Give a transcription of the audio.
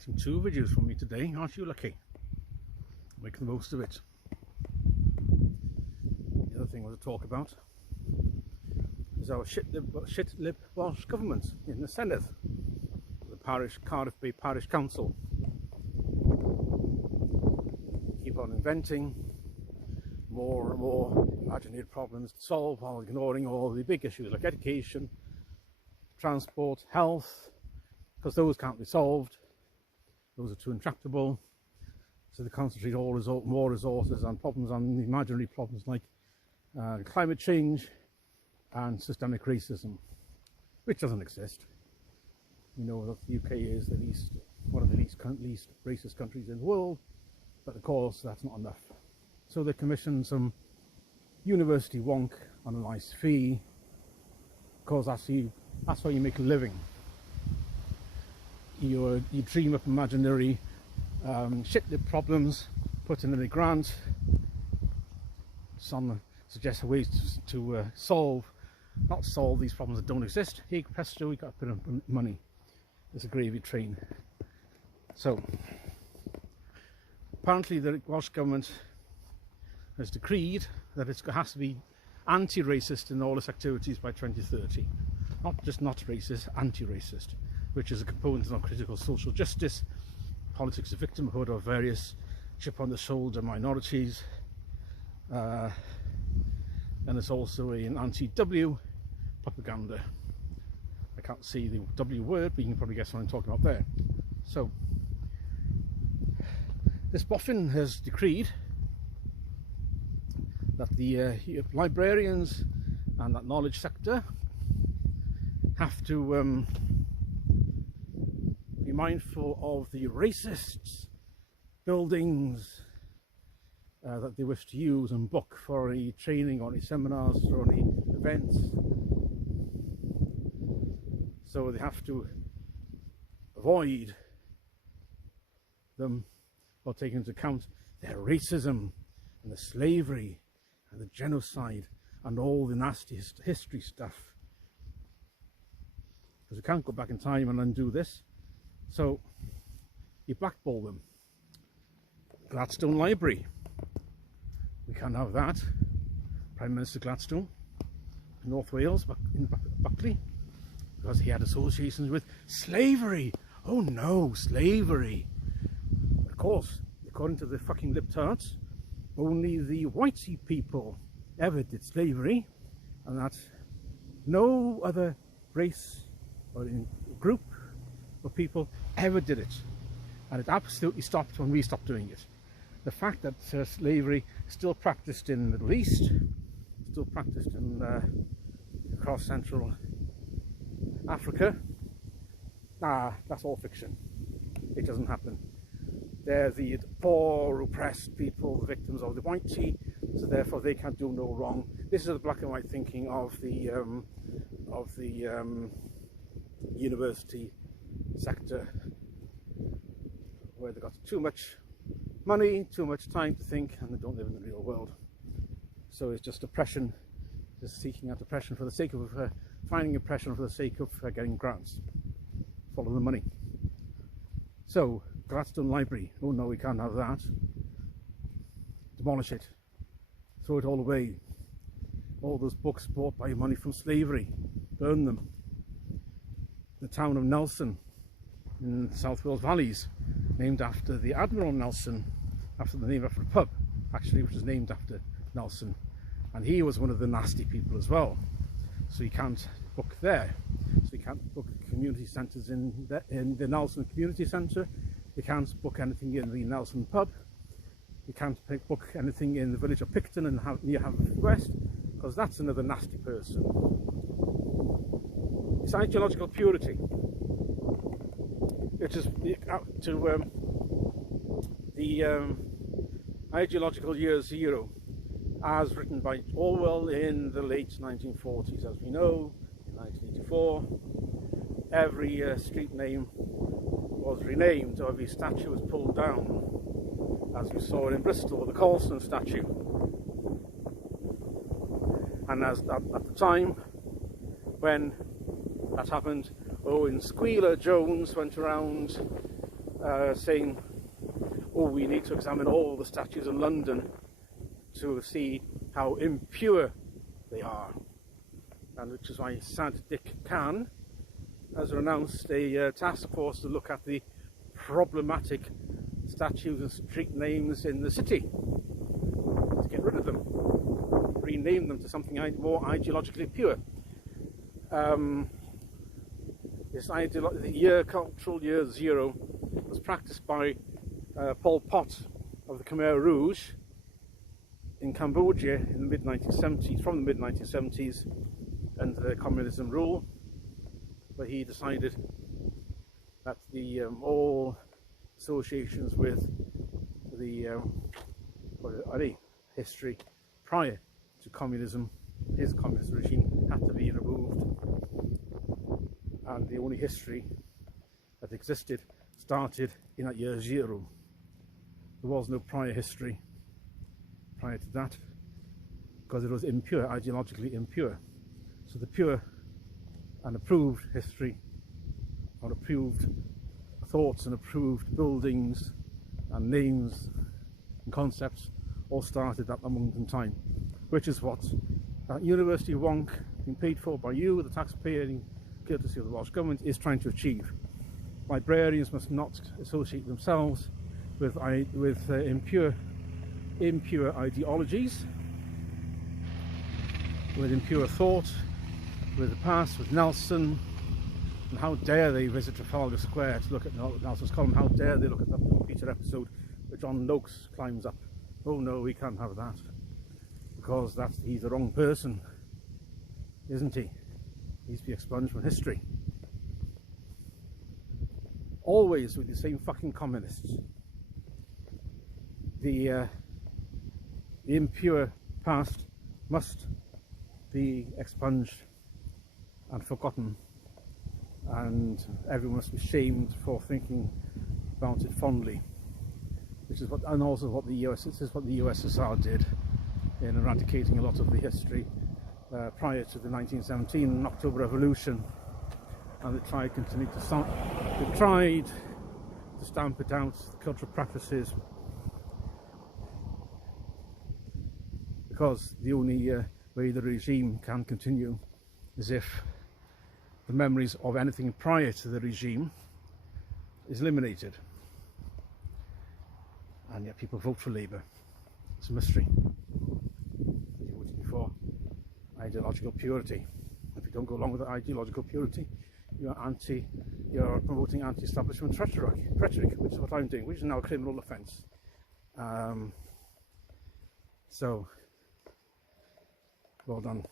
getting 2 videos from me today. Aren't you lucky? Make the most of it. The other thing I want to talk about is our shit-lib Welsh Government in the Senedd, the Cardiff Bay Parish Council. Keep on inventing more and more imaginary problems to solve while ignoring all the big issues like education, transport, health, because those can't be solved. Those are too intractable. So they concentrate more resources on problems, on imaginary problems like climate change and systemic racism, which doesn't exist. You know that the UK is one of the least racist countries in the world, but of course that's not enough. So they commissioned some university wonk on a nice fee, because that's how you make a living. You dream up imaginary shit-lib problems, put in a grant, some suggest ways to not solve these problems that don't exist. Hey, presto, we got a bit of money. It's a gravy train. So apparently the Welsh Government has decreed that it has to be anti-racist in all its activities by 2030. Not just not racist, anti-racist, which is a component of critical social justice, politics of victimhood of various chip on the shoulder minorities, and it's also an anti-W propaganda. I can't see the W word, but you can probably guess what I'm talking about there. So this boffin has decreed that the librarians and that knowledge sector have to be mindful of the racist buildings that they wish to use and book for any training or any seminars or any events. So they have to avoid them or take into account their racism and the slavery and the genocide and all the nasty history stuff, because we can't go back in time and undo this. So you blackball them. Gladstone Library, we can't have that. Prime Minister Gladstone in North Wales, in Buckley, because he had associations with slavery. Oh no, slavery. Of course, according to the fucking libtards, only the whitey people ever did slavery, and that no other race or group of people ever did it, and it absolutely stopped when we stopped doing it. The fact that slavery is still practiced in the Middle East, still practiced in across Central Africa, that's all fiction. It doesn't happen. They're the poor, oppressed people, the victims of the whitey, so therefore they can't do no wrong. This is the black and white thinking of the university sector, where they've got too much money, too much time to think, and they don't live in the real world. So it's just oppression, just seeking out oppression for the sake of finding oppression for the sake of getting grants. Follow the money. So Gladstone Library, oh no, we can't have that. Demolish it. Throw it all away. All those books bought by money from slavery, burn them. The town of Nelson in South Wales Valleys, named after the Admiral Nelson, after the name of a pub, actually, which is named after Nelson. And he was one of the nasty people as well. So you can't book there. So you can't book community centres in the Nelson Community Centre. You can't book anything in the Nelson pub. You can't book anything in the village of Picton and near Haverfordwest, because that's another nasty person. It's ideological purity, which is the ideological year zero, as written by Orwell in the late 1940s. As we know, in 1984, every street name was renamed, or every statue was pulled down, as we saw in Bristol with the Colston statue. And as at the time when that happened, Owen Squealer Jones went around saying, oh, we need to examine all the statues in London to see how impure they are. And which is why Sad Dick Khan has announced a task force to look at the problematic statues and street names in the city, to get rid of them, rename them to something more ideologically pure. This cultural year zero was practiced by Pol Pot of the Khmer Rouge in Cambodia in the mid-1970s, from the mid-1970s, under the communism rule, where he decided that the all associations with the any history prior to communism, his communist regime, had to be removed, and the only history that existed started in that year zero. There was no prior history prior to that, because it was impure, ideologically impure. So the pure and approved history, or approved thoughts and approved buildings and names and concepts, all started at that moment in time, which is what University of Wonk, being paid for by you, the taxpayer, in courtesy of the Welsh Government, is trying to achieve. Librarians must not associate themselves with impure ideologies, with impure thought, with the past, with Nelson. And how dare they visit Trafalgar Square to look at Nelson's column? How dare they look at that Peter episode where John Noakes climbs up? Oh no, we can't have that, because he's the wrong person, isn't he? He needs to be expunged from history. Always with the same fucking communists. The impure past must be expunged and forgotten, and everyone must be shamed for thinking about it fondly, which is what, and also what the USSR did in eradicating a lot of the history prior to the 1917 October Revolution, and they tried to stamp it out, cultural practices, because the only way the regime can continue is if the memories of anything prior to the regime is eliminated. And yet people vote for Labour. It's a mystery. You're voting for ideological purity. If you don't go along with the ideological purity, you're promoting anti-establishment rhetoric, which is what I'm doing, which is now a criminal offence. So, well done.